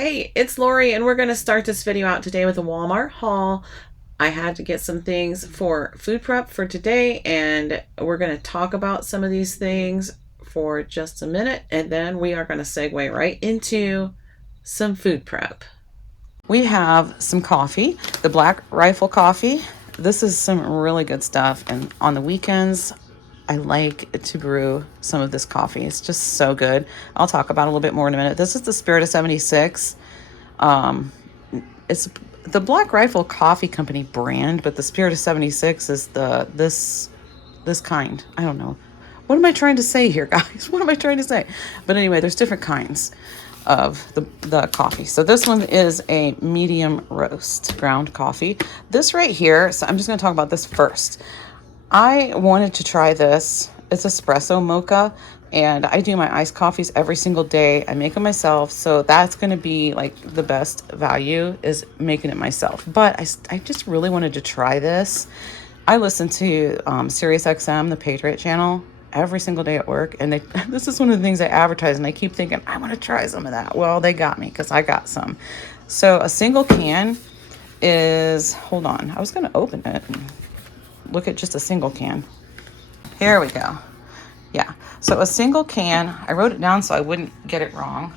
Hey, it's Lori, and we're going to start this video out today with a Walmart haul. I had to get some things for food prep for today, and we're going to talk about some of these things for just a minute, and then we are going to segue right into some food prep. We have some coffee, the Black Rifle coffee. This is some really good stuff, and on the weekends, I like to brew some of this coffee. It's just so good. I'll talk about it a little bit more in a minute. This is the Spirit of 76. It's the Black Rifle Coffee Company brand, but the Spirit of 76 is this kind. I don't know. What am I trying to say here, guys? What am I trying to say? But anyway, there's different kinds of the coffee. So this one is a medium roast ground coffee. This right here, so I'm just going to talk about this first. I wanted to try this. It's espresso mocha, and I do my iced coffees every single day. I make them myself, so that's going to be like the best value is making it myself. But I just really wanted to try this. I listen to Sirius XM, the Patriot channel, every single day at work, and this is one of the things they advertise, and I keep thinking, I want to try some of that. Well, they got me because I got some. So a single can is, hold on, I was going to open it and look at just a single can. Here we go. Yeah, so a single can, I wrote it down so I wouldn't get it wrong.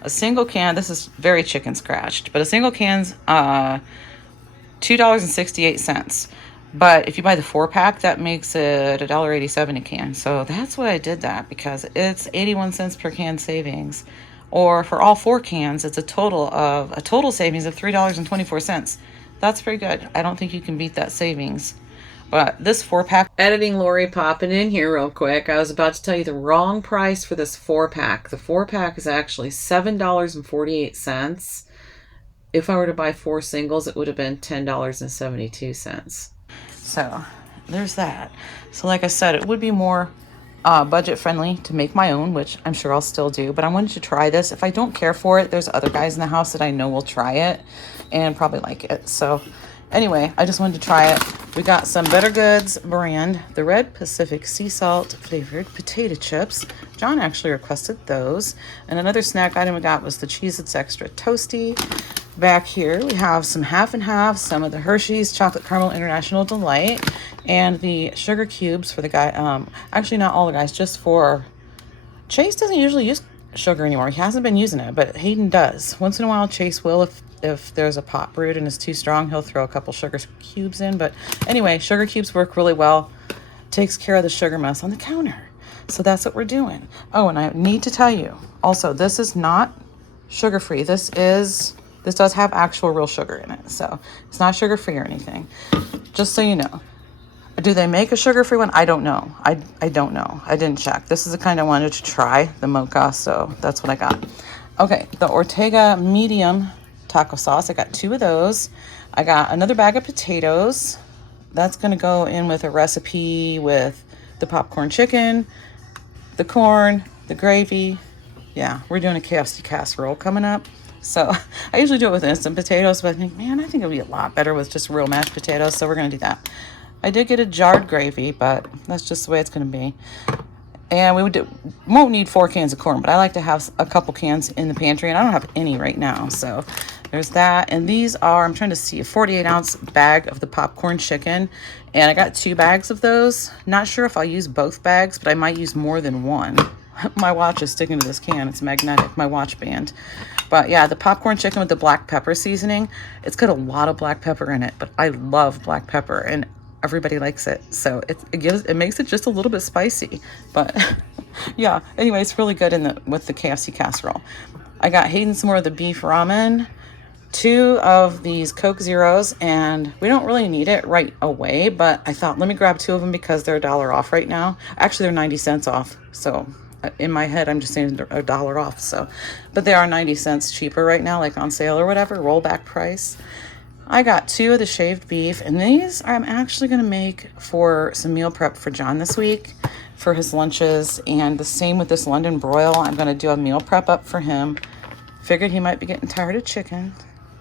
A single can, this is very chicken scratched, but a single can's $2.68. But if you buy the 4-pack, that makes it $1.87 a can. So that's why I did that, because it's 81 cents per can savings. Or for all 4 cans, it's a total savings of $3.24. That's pretty good. I don't think you can beat that savings. But this 4-pack, editing Lori popping in here real quick. I was about to tell you the wrong price for this 4-pack. The 4-pack is actually $7.48. If I were to buy 4 singles, it would have been $10.72. So there's that. So like I said, it would be more budget friendly to make my own, which I'm sure I'll still do, but I wanted to try this. If I don't care for it, there's other guys in the house that I know will try it and probably like it. So anyway, I just wanted to try it. We got some Better Goods brand, the Red Pacific Sea Salt flavored potato chips. John actually requested those. And another snack item we got was the Cheez-Its Extra Toasty. Back here we have some half and half, some of the Hershey's Chocolate Caramel International Delight, and the sugar cubes for the guy. Actually, not all the guys, just for Chase. Doesn't usually use sugar anymore. He hasn't been using it, but Hayden does. Once in a while, Chase will. If there's a pot brewed and it's too strong, he'll throw a couple sugar cubes in. But anyway, sugar cubes work really well. Takes care of the sugar mess on the counter. So that's what we're doing. Oh, and I need to tell you, also, this is not sugar-free. This does have actual real sugar in it. So it's not sugar-free or anything. Just so you know. Do they make a sugar-free one? I don't know. I don't know. I didn't check. This is the kind I wanted to try, the mocha, so that's what I got. Okay, the Ortega medium taco sauce. I got 2 of those. I got another bag of potatoes. That's going to go in with a recipe with the popcorn chicken, the corn, the gravy. Yeah, we're doing a KFC casserole coming up. So I usually do it with instant potatoes, but I think, man, I think it would be a lot better with just real mashed potatoes. So we're going to do that. I did get a jarred gravy, but that's just the way it's going to be. And we won't need 4 cans of corn, but I like to have a couple cans in the pantry, and I don't have any right now. So there's that. And these are, I'm trying to see, a 48-ounce bag of the popcorn chicken. And I got 2 bags of those. Not sure if I'll use both bags, but I might use more than one. My watch is sticking to this can. It's magnetic, my watch band. But yeah, the popcorn chicken with the black pepper seasoning, it's got a lot of black pepper in it, but I love black pepper, and everybody likes it. So it makes it just a little bit spicy. But yeah, anyway, it's really good with the KFC casserole. I got Hayden some more of the beef ramen, 2 of these Coke Zeros, and we don't really need it right away, but I thought, let me grab 2 of them because they're $1 off right now. Actually, they're 90 cents off. So in my head, I'm just saying they're $1 off. So, but they are 90 cents cheaper right now, like on sale or whatever, rollback price. I got 2 of the shaved beef, and these I'm actually going to make for some meal prep for John this week for his lunches, and the same with this London broil. I'm going to do a meal prep up for him. Figured he might be getting tired of chicken.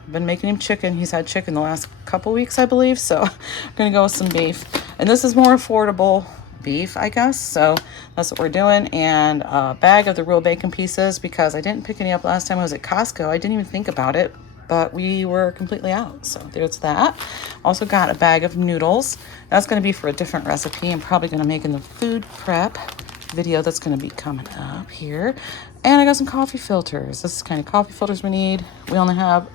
I've been making him chicken. He's had chicken the last couple weeks, I believe, so I'm going to go with some beef. And this is more affordable beef, I guess. So that's what we're doing. And a bag of the real bacon pieces, because I didn't pick any up last time I was at Costco. I didn't even think about it, but we were completely out. So there's that. Also got a bag of noodles. That's going to be for a different recipe. I'm probably going to make in the food prep video that's going to be coming up here. And I got some coffee filters. This is the kind of coffee filters we need. We only have,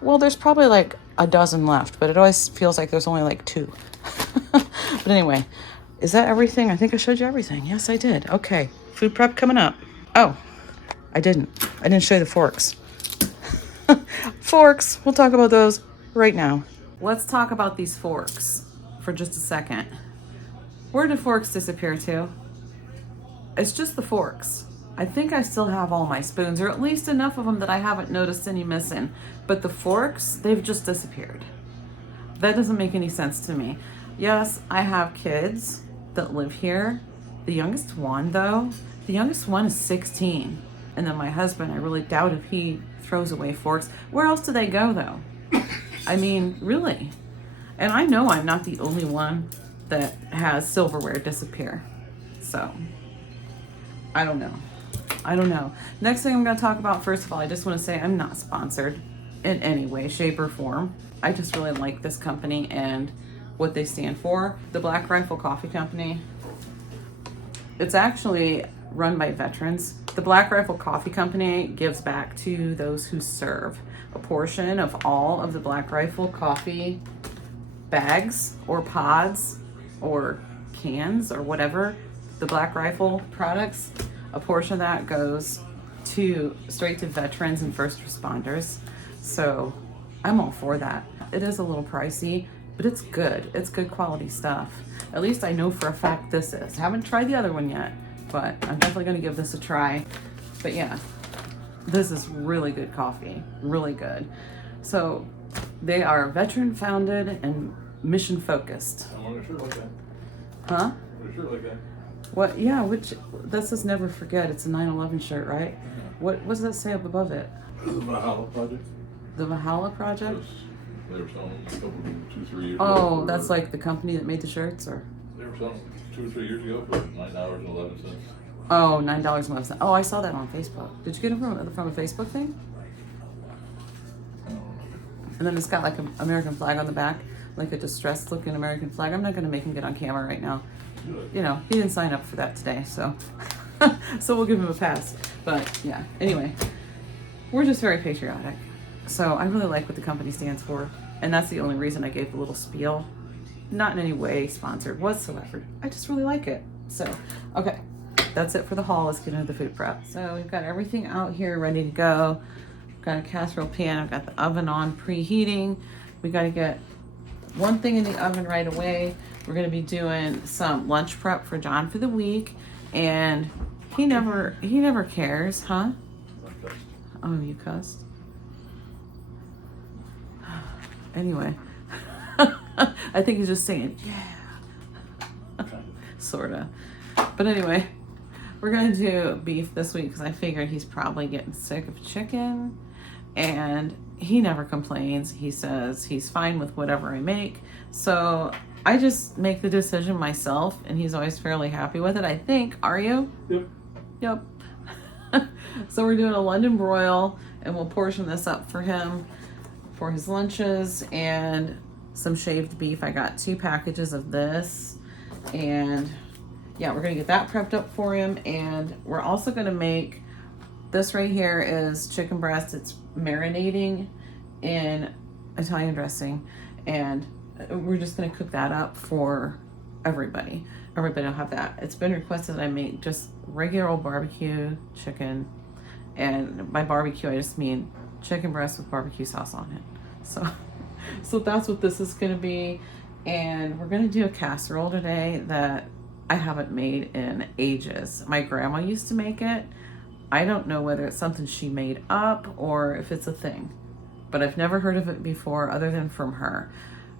well, there's probably like a dozen left, but it always feels like there's only like 2. But anyway, is that everything? I think I showed you everything. Yes, I did. Okay, food prep coming up. Oh, I didn't show you the forks. Forks, we'll talk about those right now. Let's talk about these forks for just a second. Where did forks disappear to? It's just the forks. I think I still have all my spoons, or at least enough of them that I haven't noticed any missing. But the forks, they've just disappeared. That doesn't make any sense to me. Yes, I have kids that live here. The youngest one, though, the youngest one is 16. And then my husband, I really doubt if he throws away forks. Where else do they go, though? I mean, really? And I know I'm not the only one that has silverware disappear. So, I don't know. Next thing I'm going to talk about, first of all, I just want to say I'm not sponsored in any way, shape, or form. I just really like this company and what they stand for. The Black Rifle Coffee Company. It's actually run by veterans. The Black Rifle Coffee Company gives back to those who serve. A portion of all of the Black Rifle coffee bags or pods or cans or whatever, the Black Rifle products, a portion of that goes straight to veterans and first responders. So I'm all for that. It is a little pricey, but it's good. It's good quality stuff. At least I know for a fact this is. Haven't tried the other one yet, but I'm definitely going to give this a try. But yeah, this is really good coffee. Really good. So they are veteran founded and mission focused. I want a shirt like that. Huh? A shirt like that. What? Yeah, which, this is Never Forget. It's a 9/11 shirt, right? What does that say up above it? The Valhalla Project. The Valhalla Project? Yes. They were selling a couple, 2-3 years ago. Oh, that's like the company that made the shirts, or? They were selling 2 or 3 years ago for $9.11. Oh, $9.11. Oh, I saw that on Facebook. Did you get it from a Facebook thing? And then it's got like an American flag on the back, like a distressed looking American flag. I'm not going to make him get on camera right now. You know, he didn't sign up for that today, so so we'll give him a pass. But yeah, anyway, we're just very patriotic. So I really like what the company stands for, and that's the only reason I gave the little spiel. Not in any way sponsored whatsoever. I just really like it. So, okay, that's it for the haul. Let's get into the food prep. So we've got everything out here ready to go. I've got a casserole pan. I've got the oven on preheating. We got to get one thing in the oven right away. We're going to be doing some lunch prep for John for the week, and he never cares, huh? Oh, you cussed? Anyway, I think he's just saying, yeah, sorta. But anyway, we're going to do beef this week because I figured he's probably getting sick of chicken, and he never complains. He says he's fine with whatever I make. So I just make the decision myself, and he's always fairly happy with it, I think. Are you? Yep. Yep. So we're doing a London broil, and we'll portion this up for him for his lunches, and some shaved beef. I got 2 packages of this, and yeah, we're gonna get that prepped up for him. And we're also gonna make this right here is chicken breast. It's marinating in Italian dressing, and we're just gonna cook that up for everybody. Everybody will have that. It's been requested that I make just regular old barbecue chicken, and by barbecue I just mean chicken breast with barbecue sauce on it. So that's what this is gonna be. And we're gonna do a casserole today that I haven't made in ages. My grandma used to make it. I don't know whether it's something she made up or if it's a thing, but I've never heard of it before other than from her.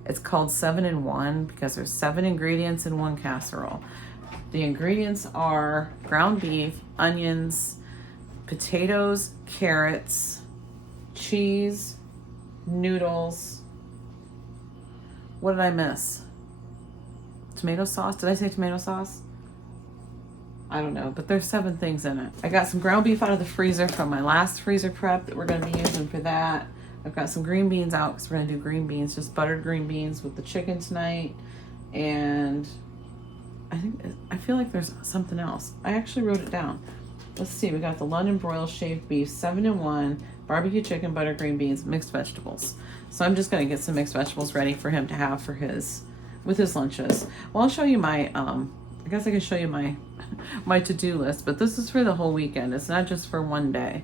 It's called 7 in 1 because there's 7 ingredients in one casserole. The ingredients are ground beef, onions, potatoes, carrots, cheese, noodles. What did I miss? It's tomato sauce. Did I say tomato sauce? I don't know, but there's 7 things in it. I got some ground beef out of the freezer from my last freezer prep that we're going to be using for that. I've got some green beans out because we're going to do green beans, just buttered green beans with the chicken tonight. And I feel like there's something else. I actually wrote it down. Let's see, we got the London broiled shaved beef, 7-in-1, barbecue chicken, butter, green beans, mixed vegetables. So I'm just gonna get some mixed vegetables ready for him to have for with his lunches. Well, I'll show you my, I guess I can show you my, my to-do list, but this is for the whole weekend. It's not just for one day.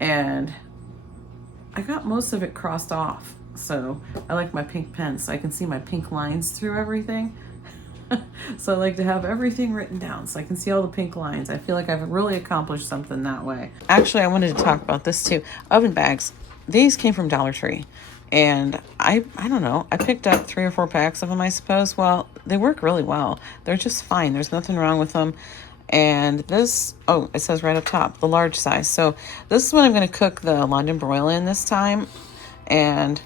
And I got most of it crossed off. So I like my pink pen so I can see my pink lines through everything. So I like to have everything written down so I can see all the pink lines. I feel like I've really accomplished something that way. Actually, I wanted to talk about this too. Oven bags. These came from Dollar Tree. And I don't know, I picked up 3 or 4 packs of them, I suppose. Well, they work really well. They're just fine. There's nothing wrong with them. And this, oh, it says right up top, the large size. So this is what I'm going to cook the London broil in this time. And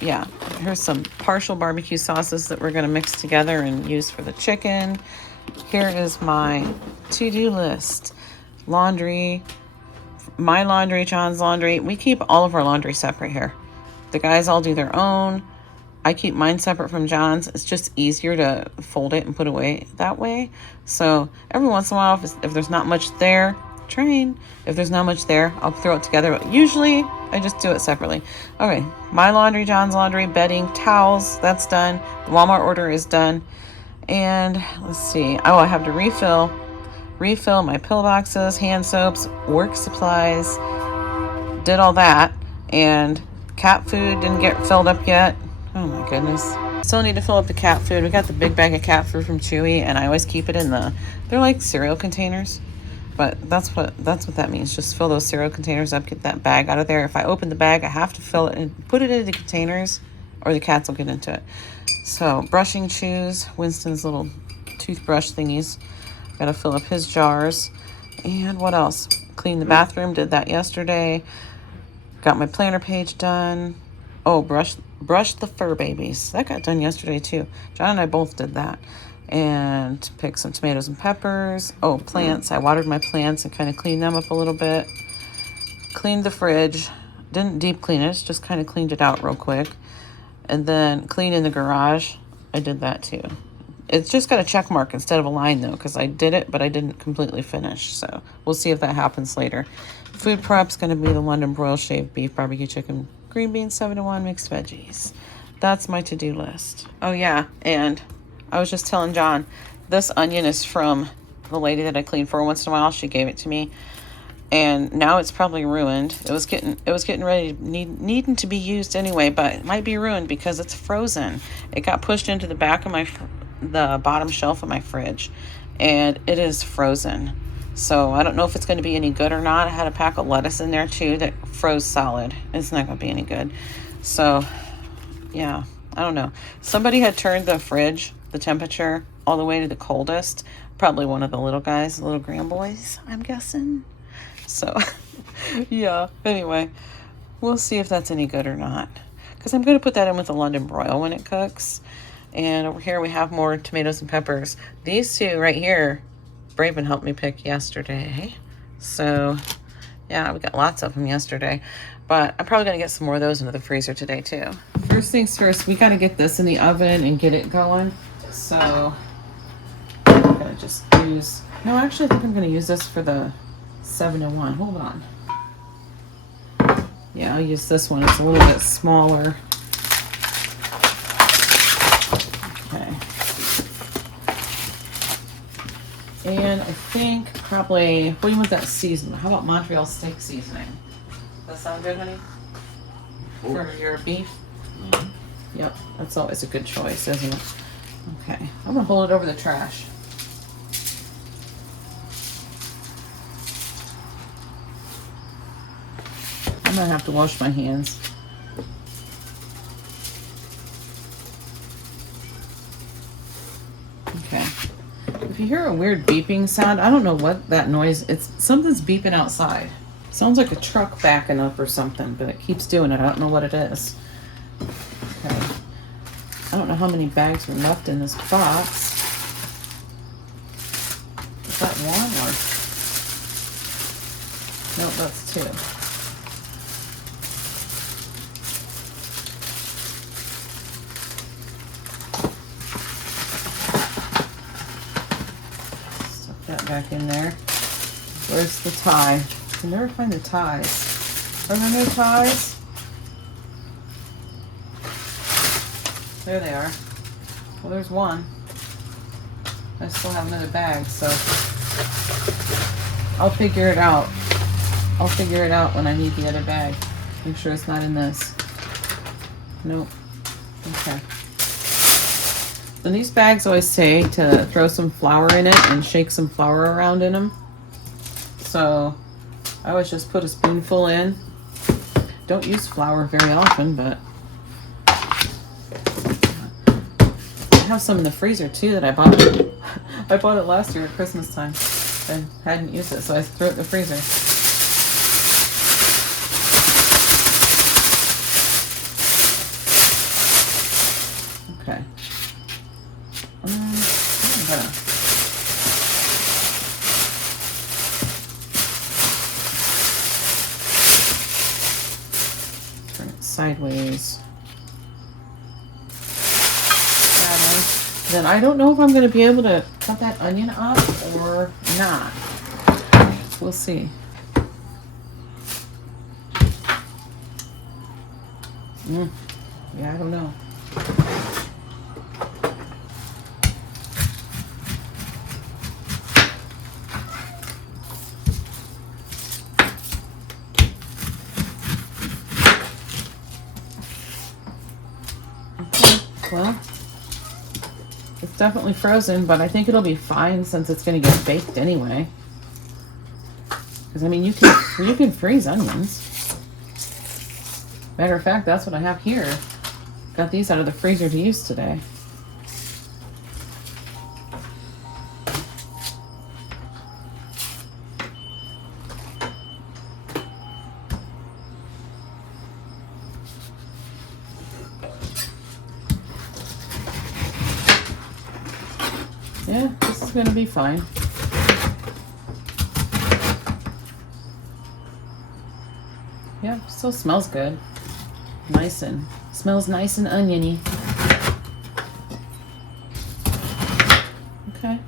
yeah, here's some partial barbecue sauces that we're going to mix together and use for the chicken. Here is my to-do list. Laundry, my laundry, John's laundry. We keep all of our laundry separate here. The guys all do their own. I keep mine separate from John's. It's just easier to fold it and put away that way. So every once in a while, if there's not much there, train. If there's not much there, I'll throw it together. But usually I just do it separately. Okay, my laundry, John's laundry, bedding, towels, that's done. The Walmart order is done. And let's see. Oh, I have to refill my pillboxes, hand soaps, work supplies. Did all that. And cat food didn't get filled up yet. Oh my goodness. Still need to fill up the cat food. We got the big bag of cat food from Chewy, and I always keep it in they're like cereal containers. But that's what that means. Just fill those cereal containers up, get that bag out of there. If I open the bag, I have to fill it and put it into the containers or the cats will get into it. So brushing shoes, Winston's little toothbrush thingies. Gotta fill up his jars. And what else? Clean the bathroom, did that yesterday. Got my planner page done. Oh, brush the fur babies. That got done yesterday too. John and I both did that. And pick some tomatoes and peppers. Oh, plants. I watered my plants and kind of cleaned them up a little bit. Cleaned the fridge. Didn't deep clean it, just kind of cleaned it out real quick. And then cleaned in the garage. I did that too. It's just got a check mark instead of a line though, because I did it, but I didn't completely finish. So we'll see if that happens later. Food prep's going to be the London broiled shaved beef, barbecue chicken, green beans, 7-in-1, mixed veggies. That's my to-do list. Oh yeah, and I was just telling John, this onion is from the lady that I clean for once in a while. She gave it to me, and now it's probably ruined. It was getting ready, needing to be used anyway, but it might be ruined because it's frozen. It got pushed into the back of the bottom shelf of my fridge, and it is frozen. So I don't know if it's going to be any good or not. I had a pack of lettuce in there too that froze solid. It's not going to be any good. So yeah, I don't know. Somebody had turned the fridge, the temperature, all the way to the coldest. Probably one of the little guys, the little grand boys, I'm guessing. So yeah, anyway, we'll see if that's any good or not. Because I'm going to put that in with the London broil when it cooks. And over here we have more tomatoes and peppers. These two right here, Braven helped me pick yesterday. So yeah, we got lots of them yesterday. But I'm probably going to get some more of those into the freezer today too. First things first, we got to get this in the oven and get it going. So I'm going to just use... No, actually I think I'm going to use this for the 7-in-1. Hold on. Yeah, I'll use this one. It's a little bit smaller. Okay. And I think probably, what do you want that season? How about Montreal steak seasoning? Does that sound good, honey? For your beef? Mm-hmm. Yep, that's always a good choice, isn't it? Okay, I'm gonna hold it over the trash. I'm gonna have to wash my hands. Okay. If you hear a weird beeping sound, I don't know what that noise, something's beeping outside. Sounds like a truck backing up or something, but it keeps doing it. I don't know what it is. Okay. I don't know how many bags were left in this box. Nope, that's 2. Stuff that back in there. Where's the tie? I can never find the ties. Are there no ties? There they are. Well, there's one. I still have another bag, so I'll figure it out. I'll figure it out when I need the other bag. Make sure it's not in this. Nope. Okay. And these bags always say to throw some flour in it and shake some flour around in them. So I always just put a spoonful in. Don't use flour very often, but I have some in the freezer too that I bought. I bought it last year at Christmas time and hadn't used it, so I threw it in the freezer. Okay. I'm gonna turn it sideways. Then I don't know if I'm going to be able to cut that onion up or not. We'll see. Yeah, I don't know. Okay, well. It's definitely frozen, but I think it'll be fine since it's going to get baked anyway. Because I mean, you can freeze onions. Matter of fact, that's what I have here. Got these out of the freezer to use today. Yeah, this is gonna be fine. Yeah, still smells good. Smells nice and oniony. Okay.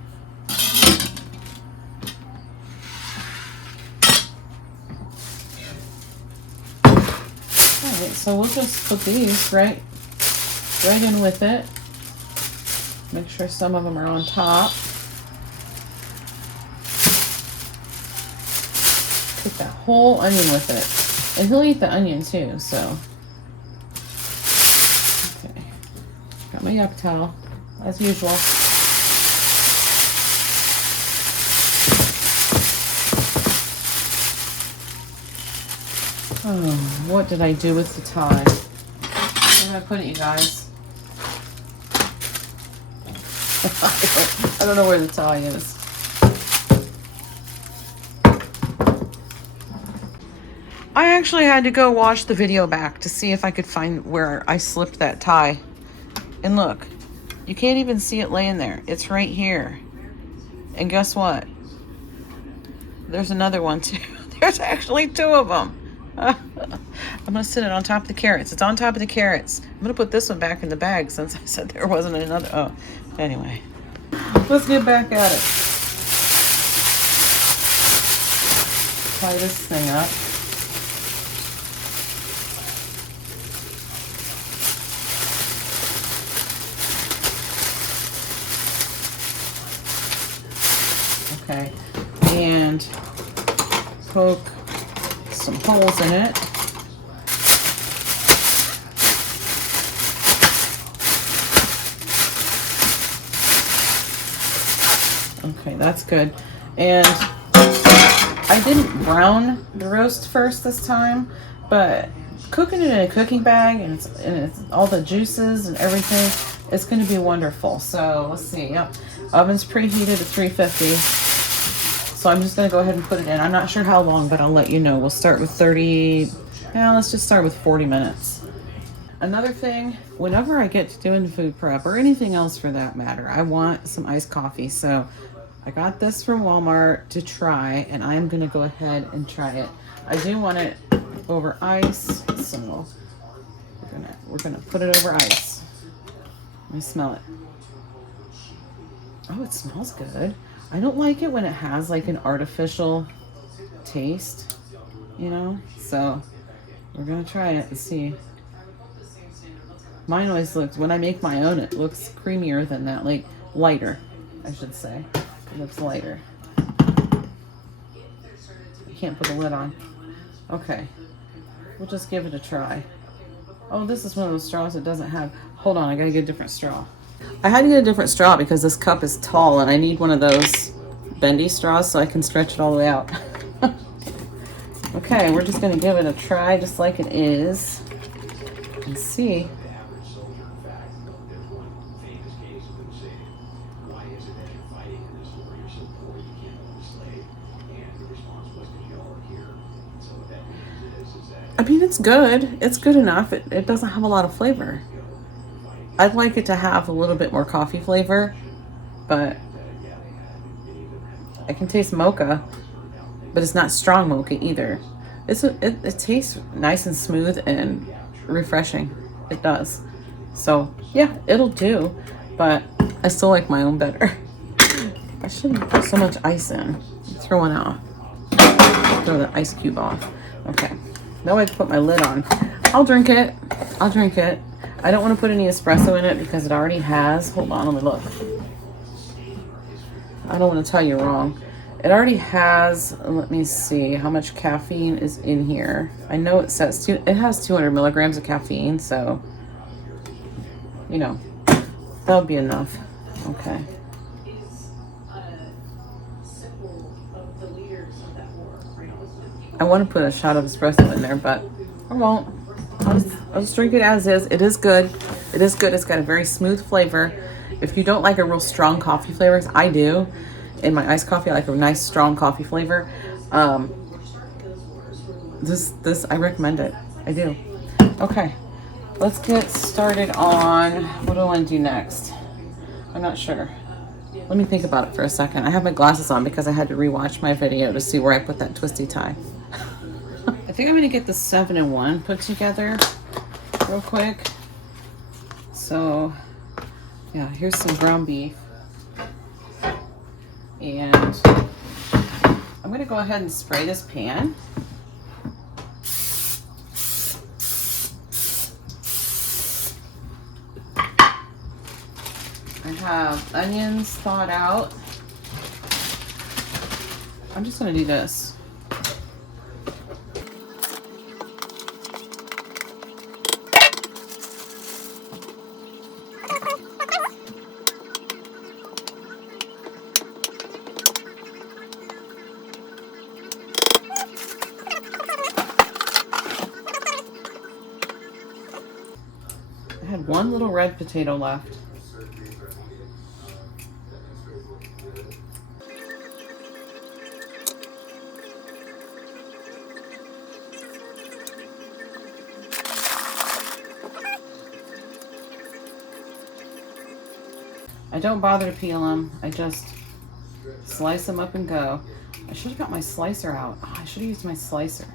Alright, so we'll just put these right in with it. Make sure some of them are on top. Cook that whole onion with it. And he'll eat the onion too, so. Okay. Got my yuck towel, as usual. Oh, what did I do with the tie? Where did I put it, you guys? I don't know where the tie is. I actually had to go watch the video back to see if I could find where I slipped that tie. And look, you can't even see it laying there. It's right here. And guess what? There's another one too. There's actually 2 of them. I'm gonna sit it on top of the carrots. It's on top of the carrots. I'm gonna put this one back in the bag since I said there wasn't another. Oh, anyway. Let's get back at it. Tie this thing up. Okay, and poke some holes in it. Okay, that's good. And I didn't brown the roast first this time, but cooking it in a cooking bag and it's all the juices and everything, it's going to be wonderful. So let's see. Yep, oven's preheated to 350. So I'm just going to go ahead and put it in. I'm not sure how long, but I'll let you know. We'll start with 30. Yeah, let's just start with 40 minutes. Another thing, whenever I get to doing food prep or anything else for that matter, I want some iced coffee. So I got this from Walmart to try, and I'm gonna go ahead and try it. I do want it over ice, so we're gonna put it over ice. Let me smell it. Oh, it smells good. I don't like it when it has like an artificial taste, you know? So we're gonna try it and see. Mine always looks, when I make my own, it looks creamier than that, like lighter, I should say. It looks lighter. I can't put the lid on. Okay, we'll just give it a try. Oh, this is one of those straws that doesn't have, hold on, I gotta get a different straw. I had to get a different straw because this cup is tall and I need one of those bendy straws so I can stretch it all the way out. Okay, we're just gonna give it a try just like it is and see. I mean, it's good. It's good enough. It doesn't have a lot of flavor. I'd like it to have a little bit more coffee flavor, but I can taste mocha, but it's not strong mocha either. It tastes nice and smooth and refreshing. It does. So yeah, it'll do, but I still like my own better. I shouldn't put so much ice in. Throw one out. Throw the ice cube off. Okay. Now I can put my lid on. I'll drink it. I'll drink it. I don't want to put any espresso in it because it already has. Hold on, let me look. I don't want to tell you wrong. It already has, let me see how much caffeine is in here. I know it says it has 200 milligrams of caffeine, so you know, that'll be enough. Okay. I want to put a shot of espresso in there, but I won't. I'll just drink it as is. It is good. It is good. It's got a very smooth flavor. If you don't like a real strong coffee flavors, I do. In my iced coffee, I like a nice strong coffee flavor. This I recommend it. I do. Okay, let's get started on what do I want to do next. I'm not sure. Let me think about it for a second. I have my glasses on because I had to rewatch my video to see where I put that twisty tie. I think I'm gonna get the 7-in-1 put together real quick. So yeah, here's some ground beef. And I'm gonna go ahead and spray this pan. I have onions thawed out. I'm just gonna do this. I had one little red potato left. I don't bother to peel them. I just slice them up and go. I should have got my slicer out. Oh, I should have used my slicer.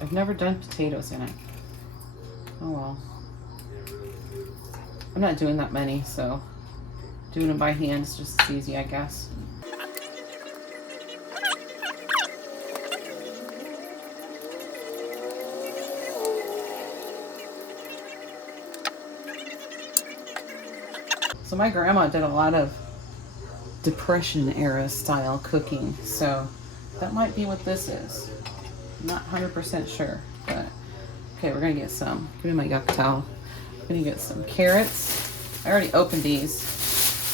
I've never done potatoes in it. Oh well. I'm not doing that many, so doing them by hand is just as easy, I guess. So my grandma did a lot of Depression era style cooking, so that might be what this is. I'm not 100% sure, but okay, we're gonna get some. Give me my yuck towel. I'm gonna get some carrots. I already opened these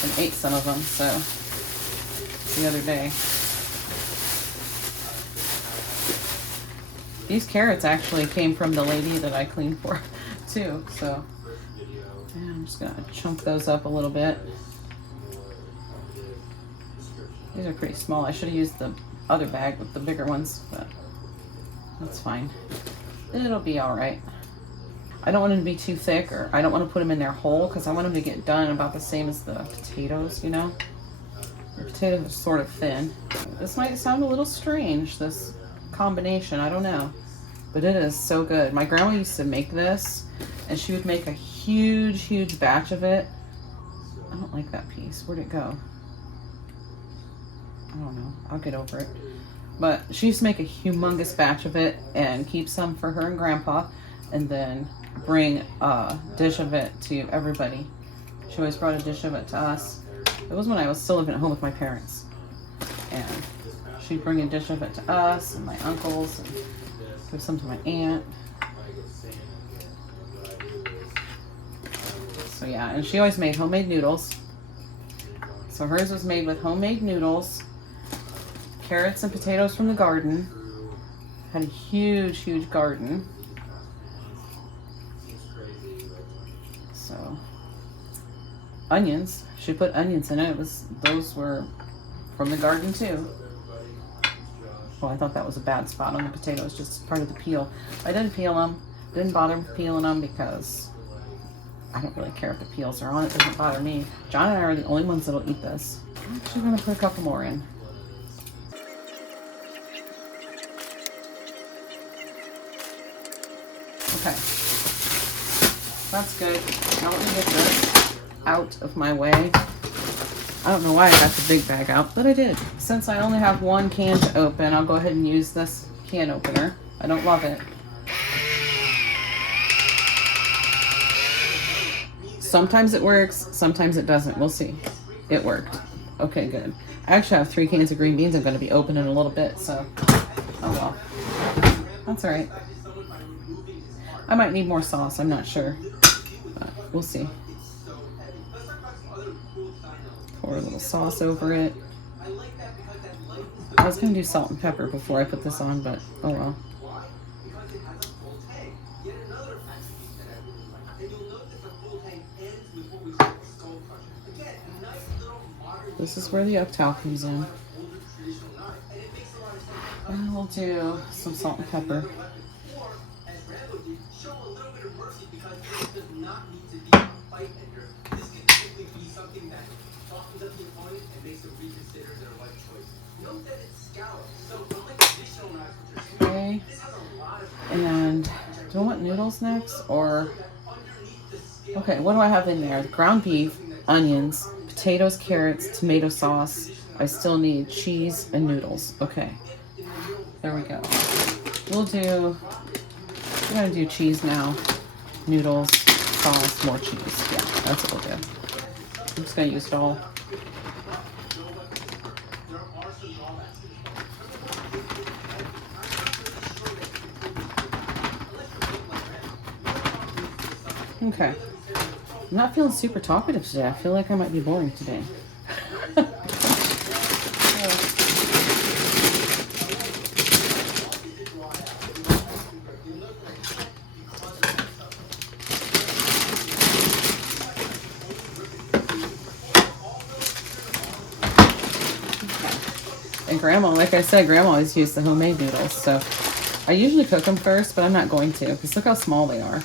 and ate some of them, so the other day. These carrots actually came from the lady that I cleaned for too, so yeah, I'm just gonna chunk those up a little bit. These are pretty small. I should have used the other bag with the bigger ones, but that's fine. It'll be all right. I don't want them to be too thick, or I don't want to put them in there whole because I want them to get done about the same as the potatoes, you know? The potatoes are sort of thin. This might sound a little strange, this combination, I don't know. But it is so good. My grandma used to make this, and she would make a huge batch of it. I don't like that piece. Where'd it go? I don't know. I'll get over it. But she used to make a humongous batch of it and keep some for her and Grandpa, and then bring a dish of it to everybody. She always brought a dish of it to us. It was when I was still living at home with my parents. And she'd bring a dish of it to us and my uncles, and give some to my aunt. So yeah, and she always made homemade noodles. So hers was made with homemade noodles, carrots and potatoes from the garden. Had a huge garden. So onions, she put onions in it. Those were from the garden too. Well, I thought that was a bad spot on the potatoes, just part of the peel. I didn't peel them, didn't bother peeling them because I don't really care if the peels are on. It doesn't bother me. John and I are the only ones that'll eat this. I'm actually gonna put a couple more in. Okay, that's good. Now let me get this out of my way. I don't know why I got the big bag out, but I did. Since I only have one can to open, I'll go ahead and use this can opener. I don't love it. Sometimes it works, sometimes it doesn't. We'll see. It worked. Okay, good. I actually have 3 cans of green beans I'm going to be opening in a little bit, so oh well. That's all right. I might need more sauce, I'm not sure. But we'll see. Pour a little sauce over it. I was going to do salt and pepper before I put this on, but oh well. This is where the A.T.W comes in. And we'll do some salt and pepper. Okay. And do I want noodles next? Or okay, what do I have in there? Ground beef, onions, potatoes, carrots, tomato sauce. I still need cheese and noodles. Okay. There we go. We're gonna do cheese now. Noodles, sauce, more cheese. Yeah, that's what we'll do. I'm just gonna use it all. Okay. I'm not feeling super talkative today. I feel like I might be boring today. And Grandma, like I said, Grandma always used the homemade noodles. So I usually cook them first, but I'm not going to because look how small they are.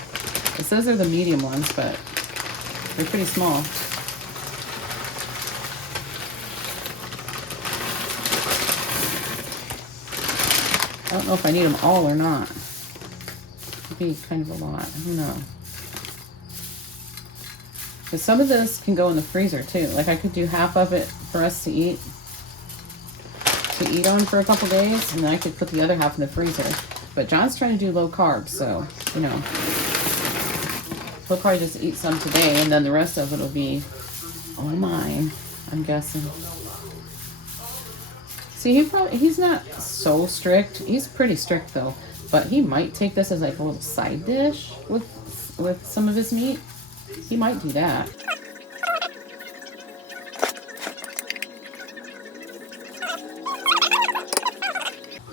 It says they're the medium ones, but they're pretty small. I don't know if I need them all or not. It'd be kind of a lot. I don't know. But some of this can go in the freezer too. Like I could do half of it for us to eat on for a couple days, and then I could put the other half in the freezer. But John's trying to do low carb, so you know. He'll probably just eat some today, and then the rest of it will be all mine, I'm guessing. See, he's not so strict. He's pretty strict, though. But he might take this as like a little side dish with some of his meat. He might do that.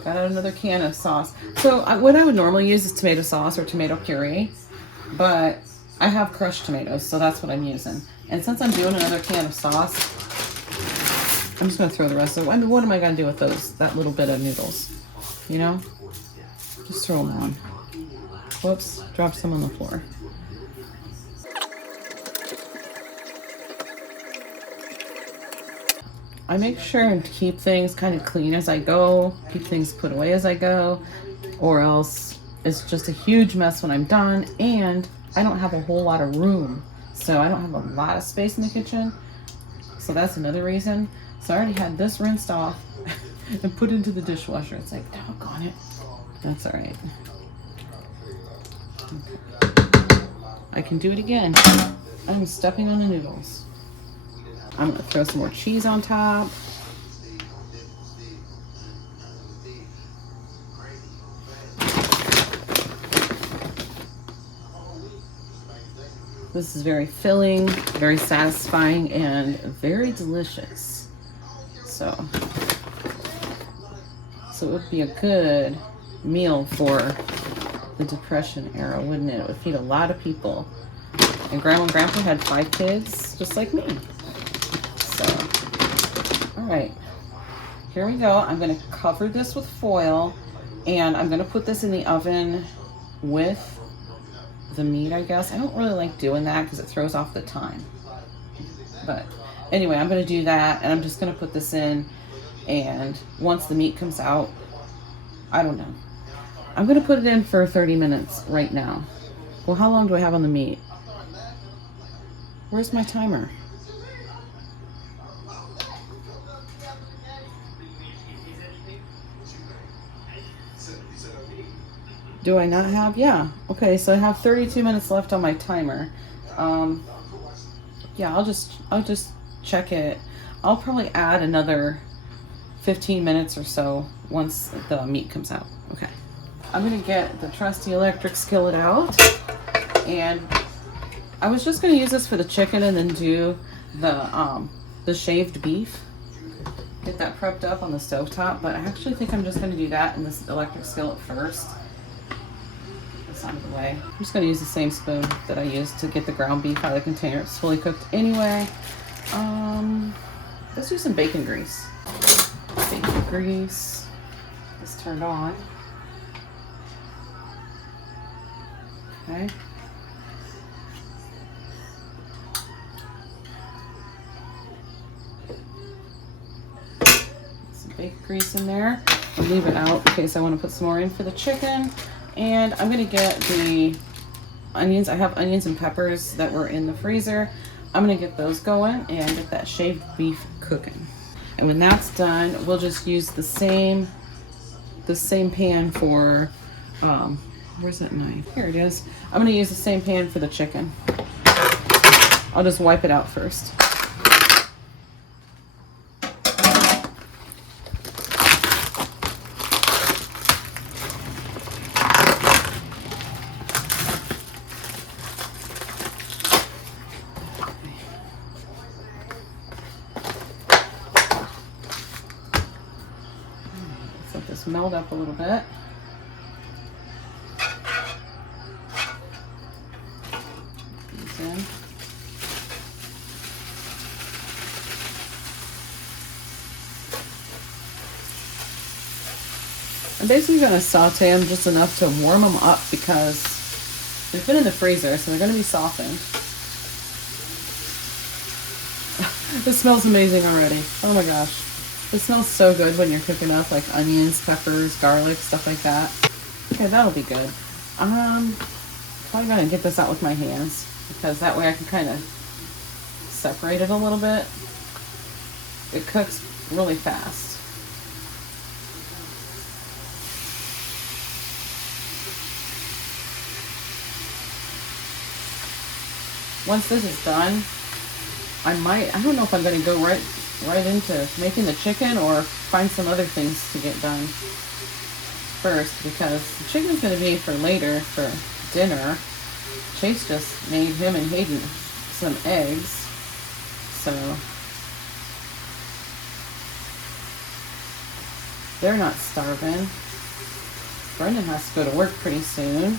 Got out another can of sauce. So what I would normally use is tomato sauce or tomato puree. But I have crushed tomatoes, so that's what I'm using. And since I'm doing another can of sauce, I'm just going to throw the rest of it. I mean, what am I going to do with that little bit of noodles? You know? Just throw them on. Whoops, dropped some on the floor. I make sure to keep things kind of clean as I go, keep things put away as I go, or else it's just a huge mess when I'm done, and I don't have a whole lot of room. So I don't have a lot of space in the kitchen. So that's another reason. So I already had this rinsed off and put into the dishwasher. It's like, doggone it. That's all right. Okay. I can do it again. I'm stepping on the noodles. I'm gonna throw some more cheese on top. This is very filling, very satisfying, and very delicious. So it would be a good meal for the Depression era, wouldn't it? It would feed a lot of people. And Grandma and Grandpa had 5 kids, just like me. So, all right, here we go. I'm gonna cover this with foil, and I'm gonna put this in the oven with the meat, I guess. I don't really like doing that because it throws off the time. But anyway, I'm gonna do that, and I'm just gonna put this in, and once the meat comes out, I don't know. I'm gonna put it in for 30 minutes right now. Well, how long do I have on the meat? Where's my timer? Do I not have? Yeah. Okay, so I have 32 minutes left on my timer. Yeah, I'll just check it. I'll probably add another 15 minutes or so once the meat comes out. Okay. I'm gonna get the trusty electric skillet out, and I was just gonna use this for the chicken and then do the shaved beef. Get that prepped up on the stovetop, but I actually think I'm just gonna do that in this electric skillet first. This out of the way. I'm just gonna use the same spoon that I used to get the ground beef out of the container. It's fully cooked anyway. Let's do some bacon grease. Bacon grease is turned on. Okay. Some bacon grease in there. I'll leave it out in case I want to put some more in for the chicken. And I'm gonna get the onions. I have onions and peppers that were in the freezer. I'm gonna get those going and get that shaved beef cooking. And when that's done, we'll just use the same pan for, where's that knife? Here it is. I'm gonna use the same pan for the chicken. I'll just wipe it out first. Let this melt up a little bit. These in. I'm basically going to saute them just enough to warm them up because they've been in the freezer, so they're going to be softened. This smells amazing already. Oh my gosh. It smells so good when you're cooking up like onions, peppers, garlic, stuff like that. Okay, that'll be good. Probably gonna get this out with my hands because that way I can kind of separate it a little bit. It cooks really fast. Once this is done, I don't know if I'm gonna go right into making the chicken or find some other things to get done first because the chicken's going to be for later for dinner. Chase just made him and Hayden some eggs, so they're not starving. Brendan has to go to work pretty soon.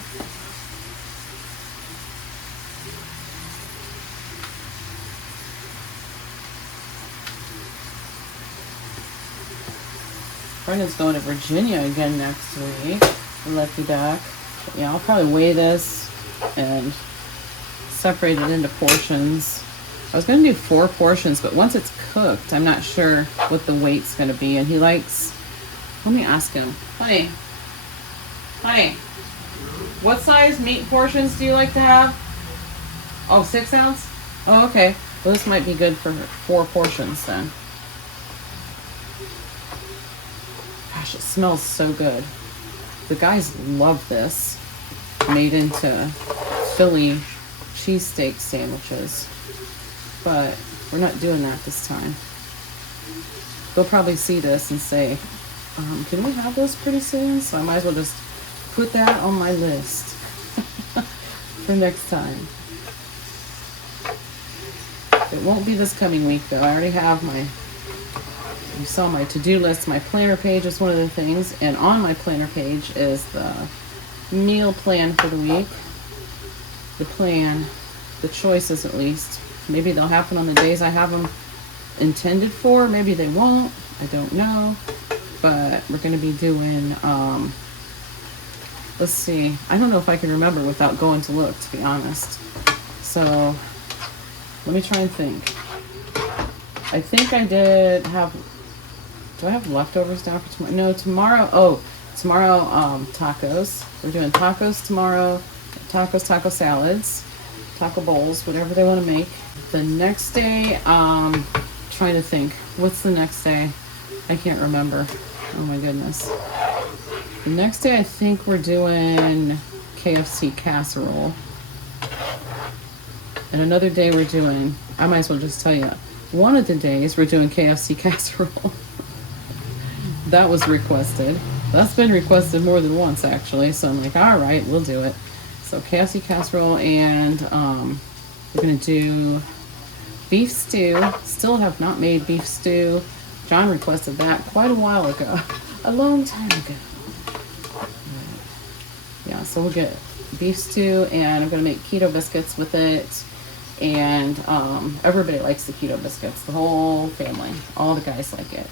Brendan's going to Virginia again next week. Lucky duck. But yeah, I'll probably weigh this and separate it into portions I was gonna do 4 portions, but once it's cooked, I'm not sure what the weight's gonna be. And he likes, let me ask him. Honey, what size meat portions do you like to have? Oh, 6 ounce? Oh, okay. Well, this might be good for 4 portions then. Gosh, it smells so good. The guys love this. Made into Philly cheesesteak sandwiches. But we're not doing that this time. They'll probably see this and say, can we have those pretty soon? So I might as well just put that on my list for next time. It won't be this coming week though. I already have you saw my to-do list. My planner page is one of the things, and on my planner page is the meal plan for the week. The plan, the choices at least. Maybe they'll happen on the days I have them intended for. Maybe they won't. I don't know. But we're going to be doing, let's see. I don't know if I can remember without going to look, to be honest. So let me try and think. I think I did have, do I have leftovers down for tomorrow? No, tomorrow, tacos. We're doing tacos tomorrow. Tacos, taco salads, taco bowls, whatever they want to make. The next day, trying to think. What's the next day? I can't remember. Oh my goodness. The next day, I think we're doing KFC casserole. And another day we're doing, I might as well just tell you, one of the days we're doing KFC casserole. That was requested. That's been requested more than once actually. So I'm like, all right, we'll do it. So KFC casserole, and we're gonna do beef stew. Still have not made beef stew. John requested that quite a while ago, a long time ago. Yeah, so we'll get beef stew, and I'm gonna make keto biscuits with it. And everybody likes the keto biscuits. The whole family, all the guys like it.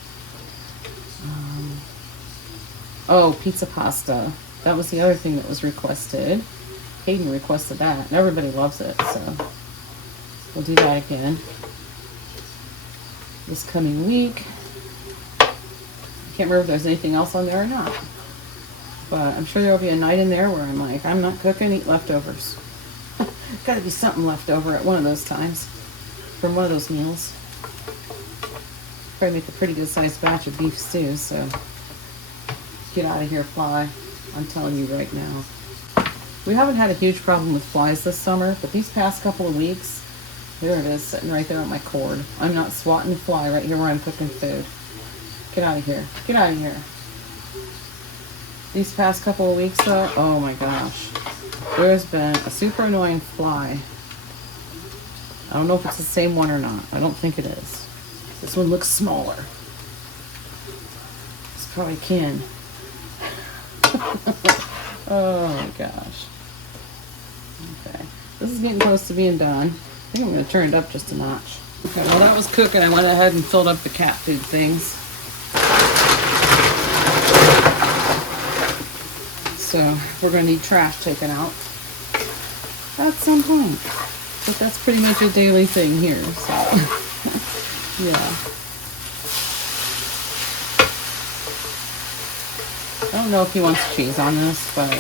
Oh, pizza pasta. That was the other thing that was requested. Hayden requested that, and everybody loves it, so we'll do that again this coming week. Can't remember if there's anything else on there or not, but I'm sure there will be a night in there where I'm like, I'm not cooking, eat leftovers. Gotta be something left over at one of those times from one of those meals. Probably make a pretty good sized batch of beef stew, so get out of here, fly. I'm telling you right now. We haven't had a huge problem with flies this summer, but these past couple of weeks, there it is, sitting right there on my cord. I'm not swatting a fly right here where I'm cooking food. Get out of here. Get out of here. These past couple of weeks though, oh my gosh. There's been a super annoying fly. I don't know if it's the same one or not. I don't think it is. This one looks smaller. It's probably kin. Oh my gosh. Okay. This is getting close to being done. I think I'm going to turn it up just a notch. Okay, well that was cooking. I went ahead and filled up the cat food things. So we're going to need trash taken out at some point. But that's pretty much a daily thing here. So yeah. I don't know if he wants cheese on this, but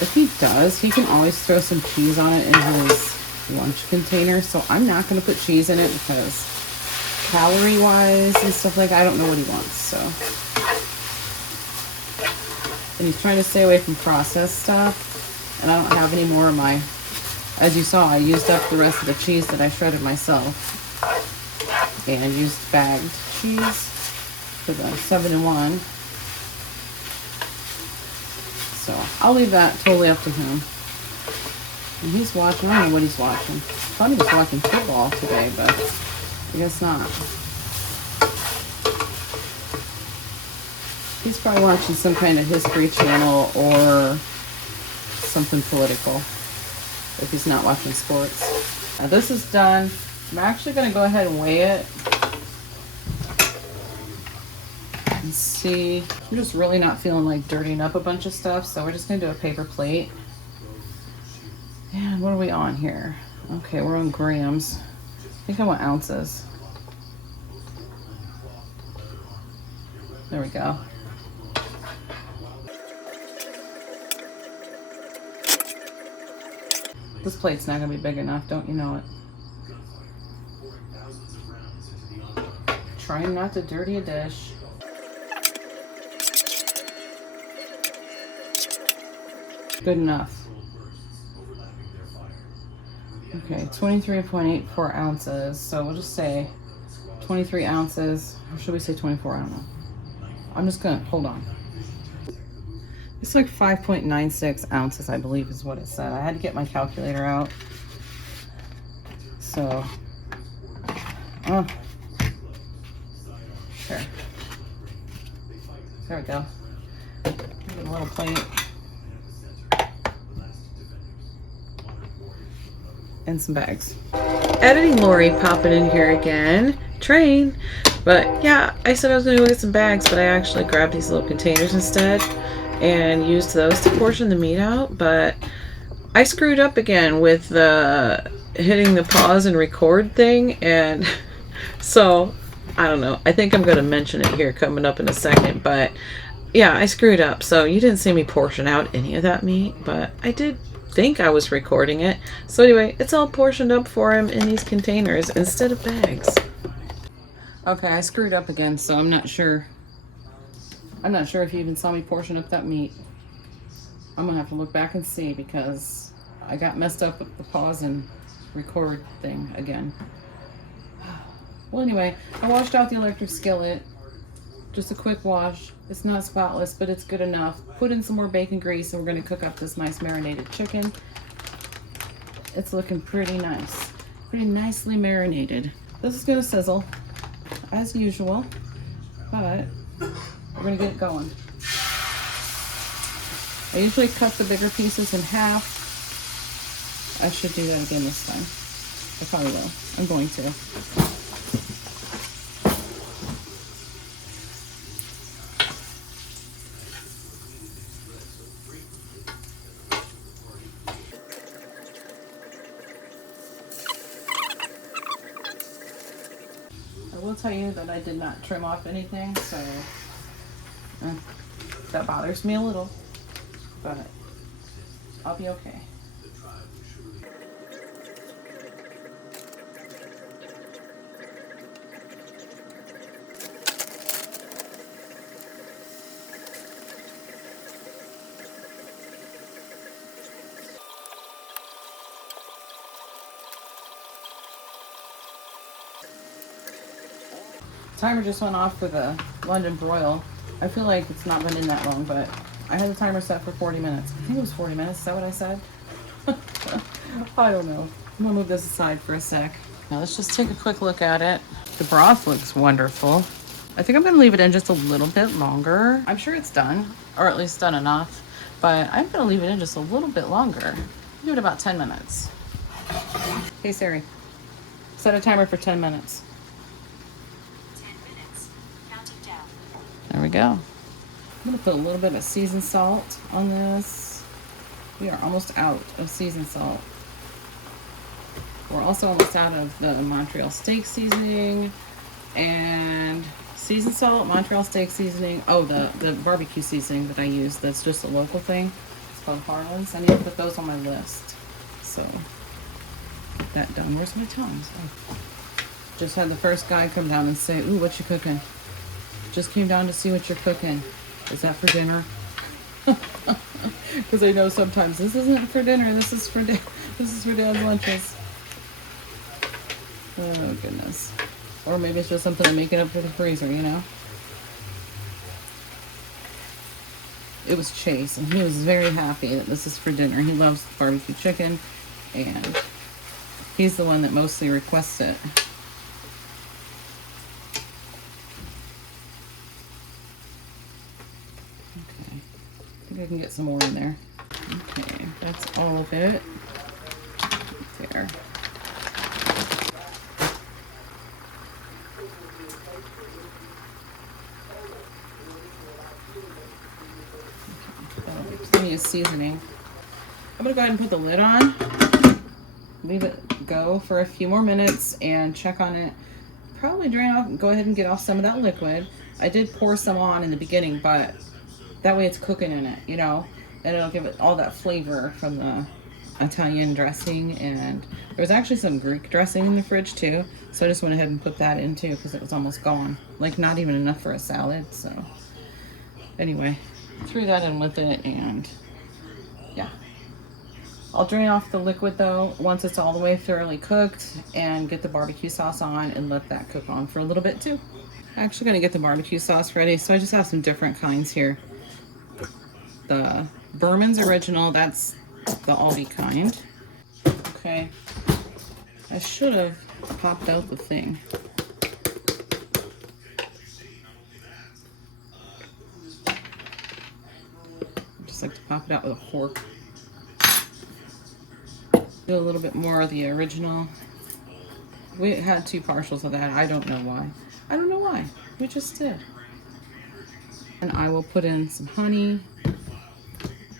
if he does, he can always throw some cheese on it in his lunch container. So I'm not going to put cheese in it because calorie-wise and stuff like that, I don't know what he wants. So, and he's trying to stay away from processed stuff. And I don't have any more of my, as you saw, I used up the rest of the cheese that I shredded myself. And used bagged cheese for the 7-in-1. So I'll leave that totally up to him. And he's watching, I don't know what he's watching. I thought he was watching football today, but I guess not. He's probably watching some kind of History Channel or something political if he's not watching sports. Now this is done. I'm actually going to go ahead and weigh it and see. I'm just really not feeling like dirtying up a bunch of stuff, so we're just going to do a paper plate. And what are we on here? Okay, we're on grams. think I want ounces. There we go. This plate's not gonna be big enough, don't you know it? Trying not to dirty a dish. Good enough. Okay, 23.84 ounces. So we'll just say 23 ounces. Or should we say 24? I don't know. I'm just gonna, hold on. It's like 5.96 ounces, I believe is what it said. I had to get my calculator out. So, there we go. Get a little plate. And some bags. Editing Lori popping in here again. Train. But yeah, I said I was going to go get some bags, but I actually grabbed these little containers instead and used those to portion the meat out. But I screwed up again with the hitting the pause and record thing. And so, I don't know. I think I'm going to mention it here coming up in a second. But yeah, I screwed up. So you didn't see me portion out any of that meat, but I did think I was recording it. So anyway, it's all portioned up for him in these containers instead of bags. Okay, I screwed up again, so I'm not sure. I'm not sure if you even saw me portion up that meat. I'm gonna have to look back and see because I got messed up with the pause and record thing again. Well, anyway, I washed out the electric skillet. Just a quick wash. It's not spotless, but it's good enough. Put in some more bacon grease and we're gonna cook up this nice marinated chicken. It's looking pretty nice. Pretty nicely marinated. This is gonna sizzle, as usual, but we're gonna get it going. I usually cut the bigger pieces in half. I should do that again this time. I probably will. I'm going to. I will tell you that I did not trim off anything, so that bothers me a little, but I'll be okay. Timer just went off for the London broil. I feel like it's not been in that long, but I had the timer set for 40 minutes. I think it was 40 minutes. Is that what I said? I don't know. I'm gonna move this aside for a sec. Now let's just take a quick look at it. The broth looks wonderful. I think I'm gonna leave it in just a little bit longer. I'm sure it's done, or at least done enough, but I'm gonna leave it in just a little bit longer. Give it about 10 minutes. Hey Siri, set a timer for 10 minutes. There we go. I'm gonna put a little bit of seasoned salt on this. We are almost out of seasoned salt. We're also almost out of the Montreal steak seasoning and seasoned salt, Montreal steak seasoning. Oh, the barbecue seasoning that I use, that's just a local thing. It's called Harlan's. I need to put those on my list. So, get that done. Where's my tongs? Oh. Just had the first guy come down and say, ooh, what you cooking? Just came down to see what you're cooking. Is that for dinner? Because I know sometimes this isn't for dinner. This is for Dad's lunches. Oh goodness. Or maybe it's just something I'm making up for the freezer, you know. It was Chase, and he was very happy that this is for dinner. He loves barbecue chicken, and he's the one that mostly requests it. I can get some more in there. Okay, that's all of it. There. Okay, that'll be plenty of seasoning. I'm gonna go ahead and put the lid on. leave it go for a few more minutes and check on it. Probably drain off, go ahead and get off some of that liquid. I did pour some on in the beginning, but that way it's cooking in it, you know, and it'll give it all that flavor from the Italian dressing. And there was actually some Greek dressing in the fridge too, so I just went ahead and put that in too because it was almost gone, like not even enough for a salad. So anyway, threw that in with it, and yeah, I'll drain off the liquid though once it's all the way thoroughly cooked and get the barbecue sauce on and let that cook on for a little bit too. I'm actually gonna get the barbecue sauce ready, so I just have some different kinds here. The Berman's Original, that's the Aldi kind. Okay, I should have popped out the thing. I just like to pop it out with a fork. Do a little bit more of the original. We had 2 partials of that. I don't know why. I don't know why. We just did. And I will put in some honey,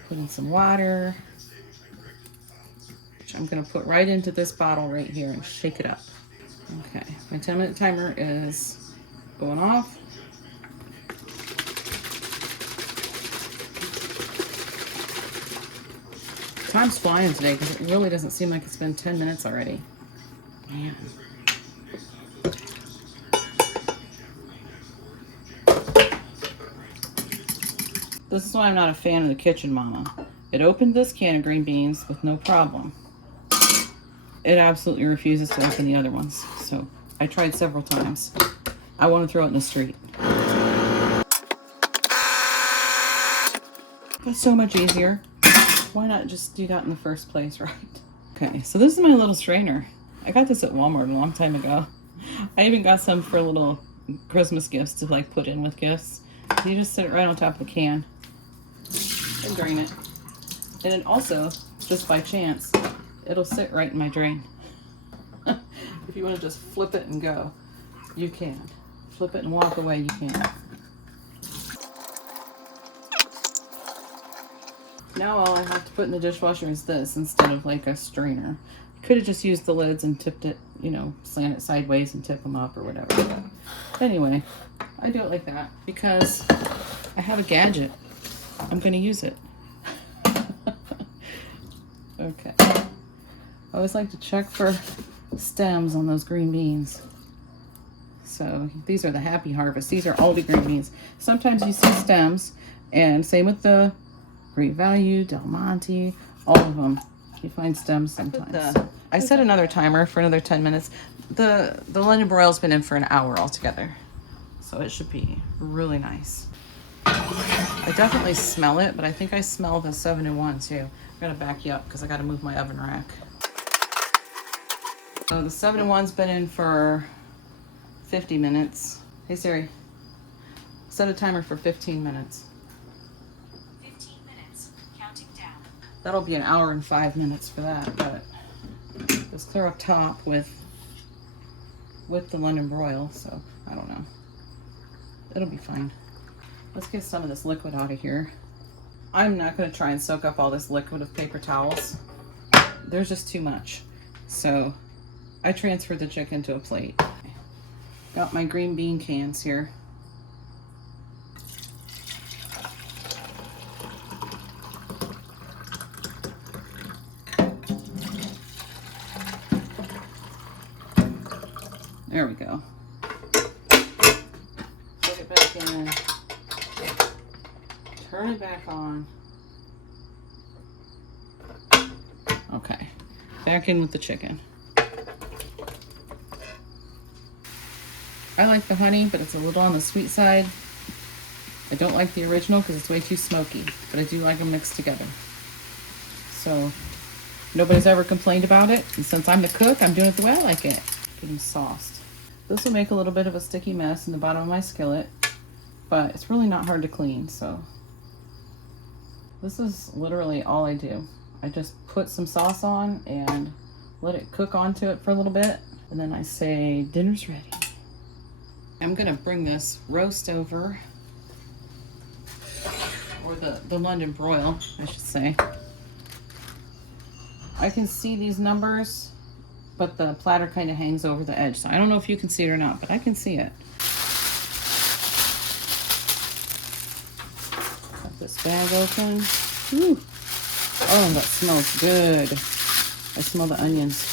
put in some water, which I'm going to put right into this bottle right here and shake it up. Okay, my 10-minute timer is going off. Time's flying today because it really doesn't seem like it's been 10 minutes already. Man. This is why I'm not a fan of the Kitchen Mama. It opened this can of green beans with no problem. It absolutely refuses to open the other ones. So I tried several times. I want to throw it in the street. That's so much easier. Why not just do that in the first place, right? Okay, so this is my little strainer. I got this at Walmart a long time ago. I even got some for little Christmas gifts to like put in with gifts. You just sit it right on top of the can and drain it. And it also, just by chance, it'll sit right in my drain. If you want to just flip it and go, you can. Flip it and walk away, you can. Now all I have to put in the dishwasher is this instead of like a strainer. Could have just used the lids and tipped it, you know, slant it sideways and tip them up or whatever. But anyway, I do it like that because I have a gadget. I'm going to use it. Okay. I always like to check for stems on those green beans. So these are the Happy Harvest. These are Aldi green beans. Sometimes you see stems, and same with the Great Value, Del Monte, all of them. You find stems sometimes. I set another timer for another 10 minutes. The London broil's been in for an hour altogether. So it should be really nice. I definitely smell it, but I think I smell the 7-in-1 too. I'm gonna back you up because I gotta move my oven rack. So the 7-in-1's been in for 50 minutes. Hey Siri, set a timer for 15 minutes. 15 minutes, counting down. That'll be an hour and 5 minutes for that, but it's clear up top with the London broil, so I don't know. It'll be fine. Let's get some of this liquid out of here. I'm not going to try and soak up all this liquid with paper towels. There's just too much. So I transferred the chicken to a plate. Got my green bean cans here. There we go. Put it back in. Turn it back on. Okay. Back in with the chicken. I like the honey, but it's a little on the sweet side. I don't like the original because it's way too smoky, but I do like them mixed together. So nobody's ever complained about it, and since I'm the cook, I'm doing it the way I like it. Getting sauced. This will make a little bit of a sticky mess in the bottom of my skillet, but it's really not hard to clean, so this is literally all I do. I just put some sauce on and let it cook onto it for a little bit, and then I say, dinner's ready. I'm gonna bring this roast over, or the London broil, I should say. I can see these numbers, but the platter kind of hangs over the edge. So I don't know if you can see it or not, but I can see it. Got this bag open. Whew. Oh, that smells good. I smell the onions.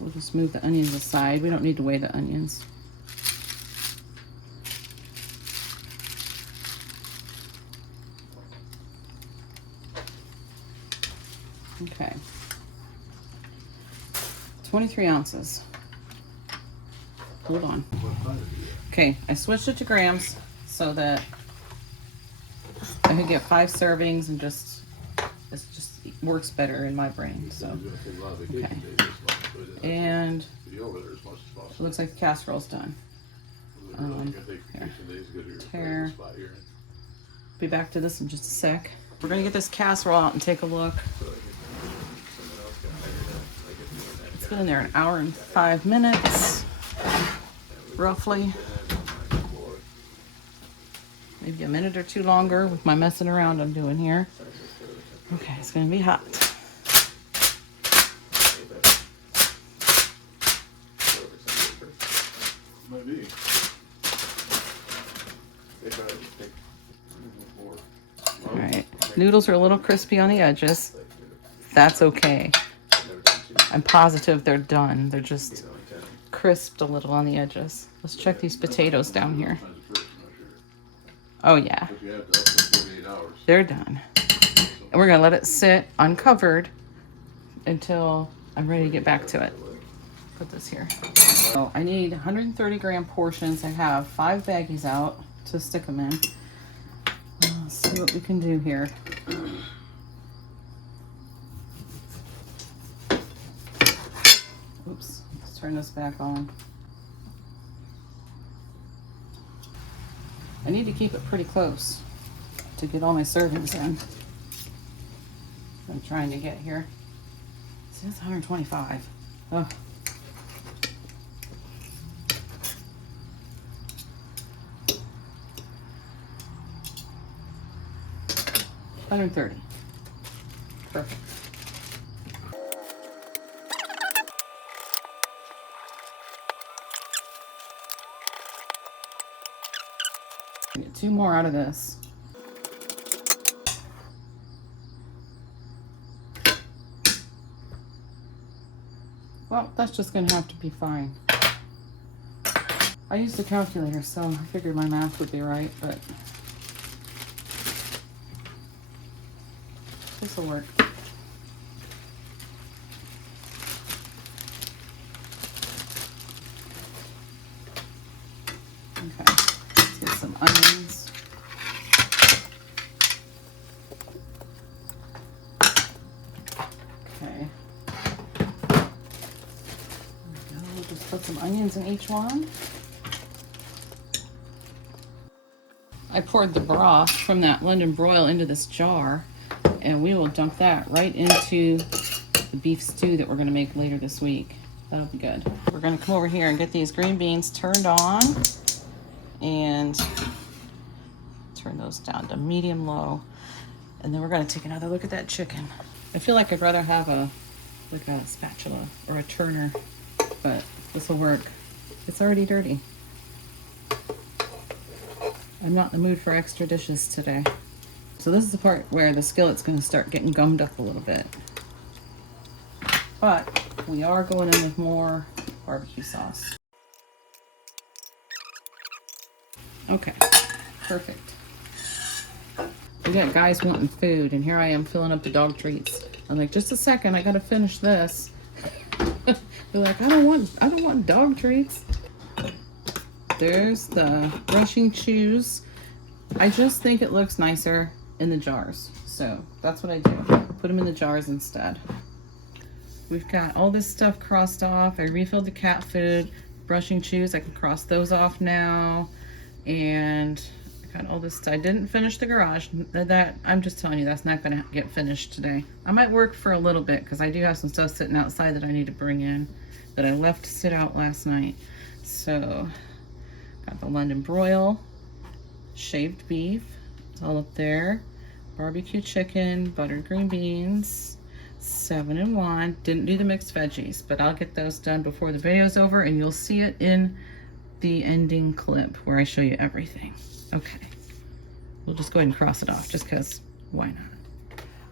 We'll just move the onions aside. We don't need to weigh the onions. Okay. 23 ounces. Hold on. Okay, I switched it to grams so that I could get 5 servings and just it just works better in my brain. So okay. And it looks like the casserole's done. Here. Tarr. Be back to this in just a sec. We're gonna get this casserole out and take a look. It's been in there an hour and 5 minutes, roughly. Maybe a minute or two longer with my messing around I'm doing here. Okay, it's gonna be hot. All right, noodles are a little crispy on the edges. That's okay. I'm positive they're done. They're just crisped a little on the edges. Let's check these potatoes down here. Oh yeah, they're done. And we're gonna let it sit uncovered until I'm ready to get back to it. Put this here. So I need 130 gram portions. I have 5 baggies out to stick them in. Let's see what we can do here. Oops, let's turn this back on. I need to keep it pretty close to get all my servings in. I'm trying to get here. See, that's 125. Oh. $130. Perfect. Get 2 more out of this. Well, that's just gonna have to be fine. I used a calculator, so I figured my math would be right, but this will work. Okay, let's get some onions. Okay. We'll just put some onions in each one. I poured the broth from that London broil into this jar, and we will dump that right into the beef stew that we're going to make later this week. That'll be good. We're going to come over here and get these green beans turned on and turn those down to medium low. And then we're going to take another look at that chicken. I feel like I'd rather have a spatula or a turner, but this will work. It's already dirty. I'm not in the mood for extra dishes today. So this is the part where the skillet's going to start getting gummed up a little bit. But we are going in with more barbecue sauce. Okay, perfect. We got guys wanting food, and here I am filling up the dog treats. I'm like, just a second, I gotta finish this. They're like, I don't want dog treats. There's the brushing chews. I just think it looks nicer in the jars, so that's what I do. Put them in the jars instead. We've got all this stuff crossed off. I refilled the cat food, brushing chews. I can cross those off now, and I got all this. I didn't finish the garage. That I'm just telling you, that's not gonna get finished today. I might work for a little bit because I do have some stuff sitting outside that I need to bring in that I left sit out last night. So Got the London broil, shaved beef, it's all up there. Barbecue chicken, buttered green beans, 7-in-1. Didn't do the mixed veggies, but I'll get those done before the video's over, and you'll see it in the ending clip where I show you everything. Okay, we'll just go ahead and cross it off just because why not?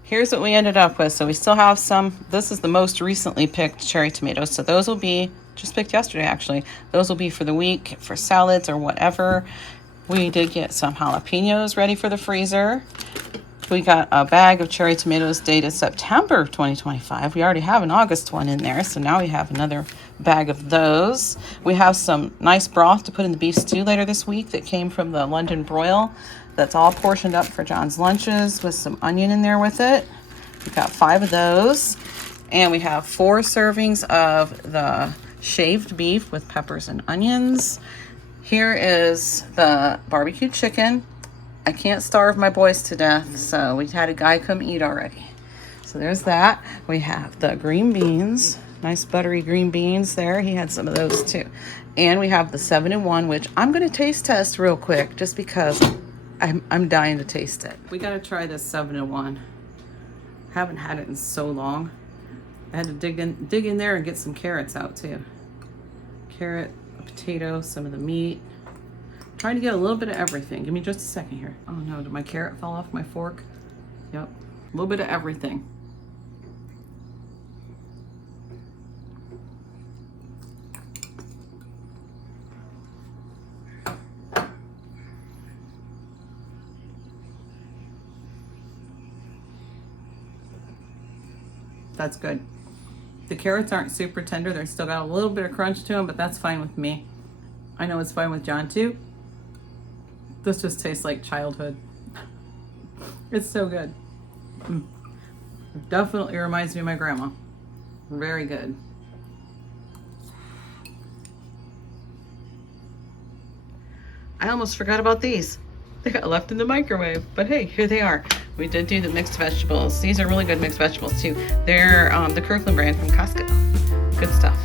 Here's what we ended up with. So we still have some, this is the most recently picked cherry tomatoes. So those will be, just picked yesterday actually, those will be for the week for salads or whatever. We did get some jalapenos ready for the freezer. We got a bag of cherry tomatoes dated September 2025. We already have an August one in there, so now we have another bag of those. We have some nice broth to put in the beef stew later this week that came from the London broil. That's all portioned up for John's lunches with some onion in there with it. We've got 5 of those. And we have 4 servings of the shaved beef with peppers and onions. Here is the barbecue chicken. I can't starve my boys to death, so we had a guy come eat already. So there's that. We have the green beans, nice buttery green beans there. He had some of those too. And we have the 7-in-1, which I'm going to taste test real quick just because I'm dying to taste it. We got to try this 7-in-1. Haven't had it in so long. I had to dig in there and get some carrots out too. Carrot, a potato, some of the meat. Trying to get a little bit of everything. Give me just a second here. Oh no, did my carrot fall off my fork? Yep, a little bit of everything. That's good. The carrots aren't super tender. They're still got a little bit of crunch to them, but that's fine with me. I know it's fine with John too. This just tastes like childhood. It's so good. Definitely reminds me of my grandma. Very good. I almost forgot about these. They got left in the microwave, but hey, here they are. We did do the mixed vegetables. These are really good mixed vegetables too. They're the Kirkland brand from Costco. Good stuff.